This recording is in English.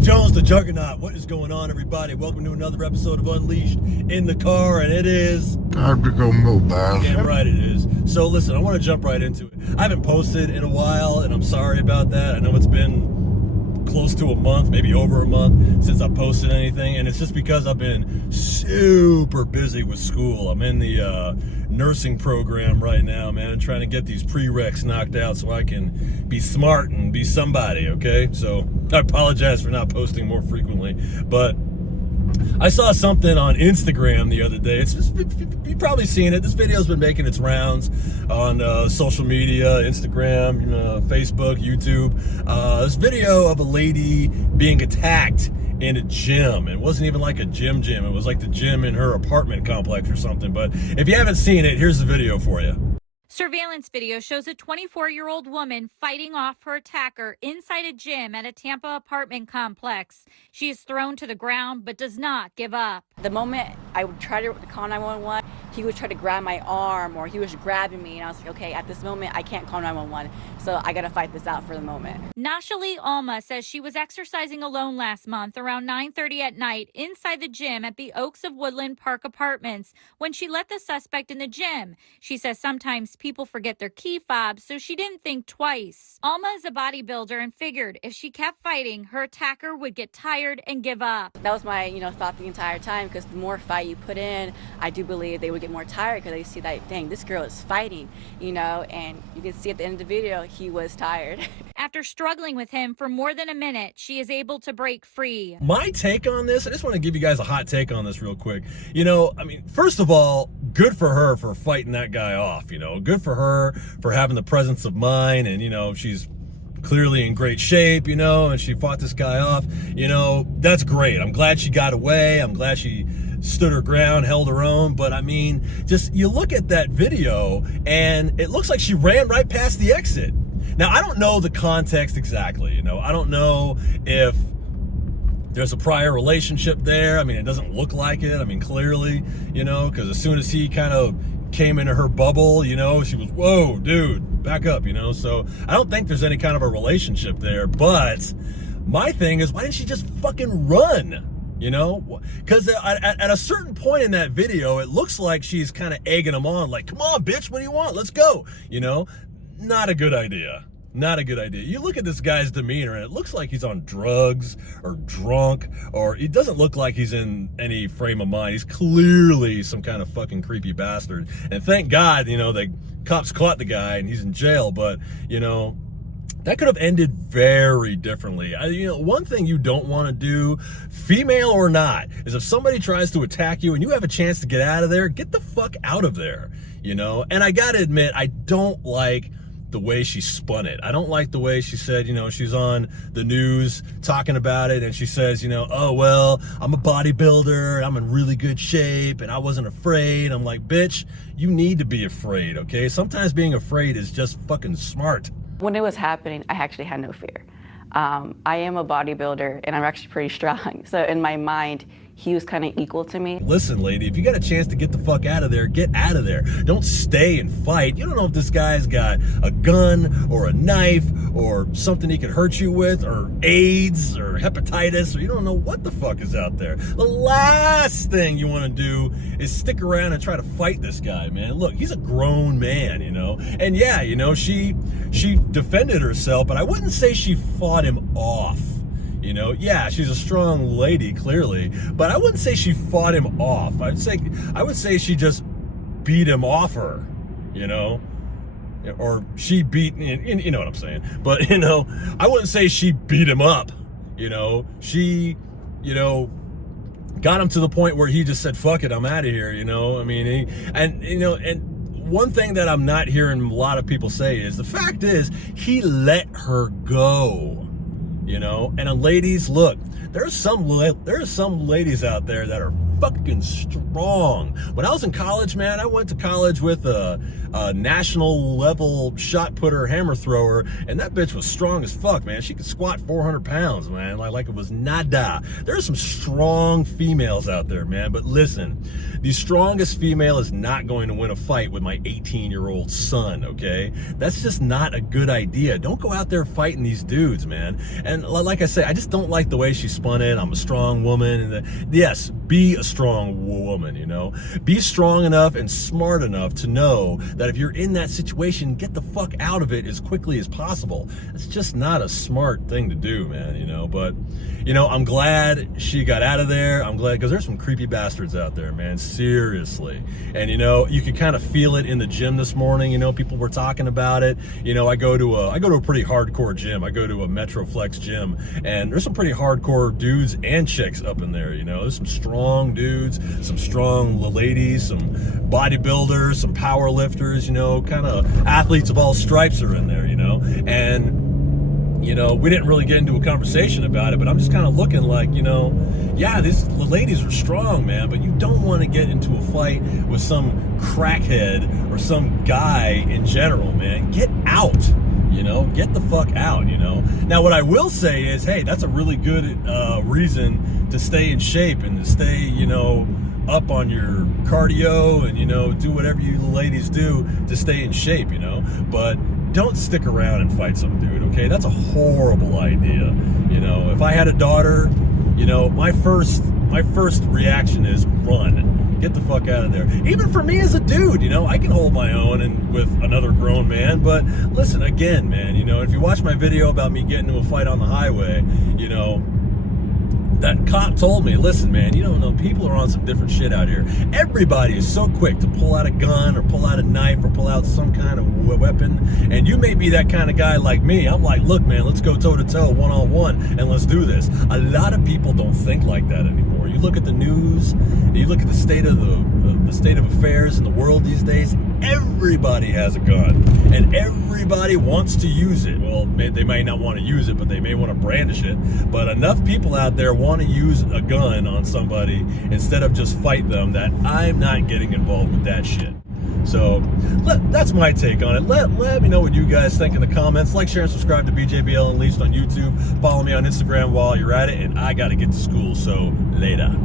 Steve Jones, the Juggernaut. What is going on, everybody? Welcome to another episode of Unleashed in the Car, and it is time to go mobile. Damn right it is. So listen, I want to jump right into it. I haven't posted in a while, and I'm sorry about that. I know it's been close to a month, maybe over a month since I posted anything, and it's just because I've been super busy with school. I'm in the nursing program right now, man, trying to get these prereqs knocked out so I can be smart and be somebody, okay? So I apologize for not posting more frequently, but I saw something on Instagram the other day. You've probably seen it. This video's been making its rounds on social media, Instagram, Facebook, YouTube. This video of a lady being attacked in a gym. It wasn't even like a gym. It was like the gym in her apartment complex or something. But if you haven't seen it, here's the video for you. Surveillance video shows a 24-year-old woman fighting off her attacker inside a gym at a Tampa apartment complex. She is thrown to the ground but does not give up. The moment I would try to call 911, he would try to grab my arm or he was grabbing me, and I was like, okay, at this moment I can't call 911, so I gotta fight this out for the moment. Nashali Alma says she was exercising alone last month around 9:30 at night inside the gym at the Oaks of Woodland Park Apartments when she let the suspect in the gym. She says sometimes people forget their key fobs, so she didn't think twice. Alma is a bodybuilder and figured if she kept fighting, her attacker would get tired and give up. That was my thought the entire time, because the more fight you put in, I do believe they would get more tired because they see that, dang, this girl is fighting, and you can see at the end of the video, he was tired. After struggling with him for more than a minute, she is able to break free. My take on this, I just want to give you guys a hot take on this real quick. First of all, good for her for fighting that guy off, good for her for having the presence of mind, and, she's clearly in great shape, and she fought this guy off, that's great. I'm glad she got away. I'm glad she stood her ground, held her own. But just you look at that video and it looks like she ran right past the exit. Now, I don't know the context exactly, I don't know if there's a prior relationship there. It doesn't look like it. Clearly, because as soon as he kind of came into her bubble, she was, whoa, dude, back up, So I don't think there's any kind of a relationship there. But my thing is, why didn't she just fucking run? Because at a certain point in that video, it looks like she's kind of egging him on, like, come on, bitch, what do you want? Let's go. Not a good idea. Not a good idea. You look at this guy's demeanor and it looks like he's on drugs or drunk, or it doesn't look like he's in any frame of mind. He's clearly some kind of fucking creepy bastard. And thank God, the cops caught the guy and he's in jail, but, that could have ended very differently. One thing you don't want to do, female or not, is if somebody tries to attack you and you have a chance to get out of there, get the fuck out of there, And I gotta admit, I don't like the way she spun it. I don't like the way she said, she's on the news talking about it and she says, oh, well, I'm a bodybuilder, I'm in really good shape and I wasn't afraid. I'm like, bitch, you need to be afraid, okay? Sometimes being afraid is just fucking smart. When it was happening, I actually had no fear. I am a bodybuilder and I'm actually pretty strong. So in my mind, he was kind of equal to me. Listen, lady, if you got a chance to get the fuck out of there, get out of there. Don't stay and fight. You don't know if this guy's got a gun or a knife or something he could hurt you with, or AIDS or hepatitis, or you don't know what the fuck is out there. The last thing you want to do is stick around and try to fight this guy, man. Look, he's a grown man, And yeah, she defended herself, but I wouldn't say she fought him off. Yeah, she's a strong lady, clearly, but I wouldn't say she fought him off. I would say she just beat him off her, or she beat, you know what I'm saying. But, I wouldn't say she beat him up, she, got him to the point where he just said, fuck it, I'm out of here, and one thing that I'm not hearing a lot of people say is the fact is he let her go. And ladies, look, there are some ladies out there that are fucking strong. When I was in college, man, I went to college with a national level shot putter, hammer thrower, and that bitch was strong as fuck, man. She could squat 400 pounds, man, like it was nada. There's some strong females out there, man, but listen, the strongest female is not going to win a fight with my 18-year-old son, okay? That's just not a good idea. Don't go out there fighting these dudes, man. And like I say, I just don't like the way she spun it. I'm a strong woman. And yes, be a strong woman, you know? Be strong enough and smart enough to know that if you're in that situation, get the fuck out of it as quickly as possible. It's just not a smart thing to do, man, you know? But, you know, I'm glad she got out of there. I'm glad, because there's some creepy bastards out there, man, seriously. And, you know, you could kind of feel it in the gym this morning. You know, people were talking about it. You know, I go to a pretty hardcore gym. I go to a Metroflex gym, and there's some pretty hardcore dudes and chicks up in there. You know, there's some strong dudes, some strong ladies, some bodybuilders, some power lifters, you know, kind of athletes of all stripes are in there, you know. And you know, we didn't really get into a conversation about it, but I'm just kind of looking like, you know, yeah, the ladies are strong, man, but you don't want to get into a fight with some crackhead or some guy in general, man. Get out, you know, get the fuck out, you know. Now, what I will say is, hey, that's a really good reason to stay in shape and to stay, you know, up on your cardio and, you know, do whatever you ladies do to stay in shape, you know. But don't stick around and fight some dude, okay? That's a horrible idea. You know, if I had a daughter, you know, my first reaction is run. Get the fuck out of there. Even for me as a dude, you know, I can hold my own and with another grown man. But listen, again, man, you know, if you watch my video about me getting into a fight on the highway, you know, that cop told me, listen, man, you don't know, people are on some different shit out here. Everybody is so quick to pull out a gun or pull out a knife or pull out some kind of weapon. And you may be that kind of guy like me. I'm like, look, man, let's go toe-to-toe, one-on-one, and let's do this. A lot of people don't think like that anymore. You look at the news, you look at the state of the state of affairs in the world these days, everybody has a gun. And everybody wants to use it. Well, they might not want to use it, but they may want to brandish it. But enough people out there want to use a gun on somebody instead of just fight them that I'm not getting involved with that shit. So that's my take on it. Let me know what you guys think in the comments. Like, share, and subscribe to BJBL Unleashed on YouTube. Follow me on Instagram while you're at it. And I got to get to school, so later.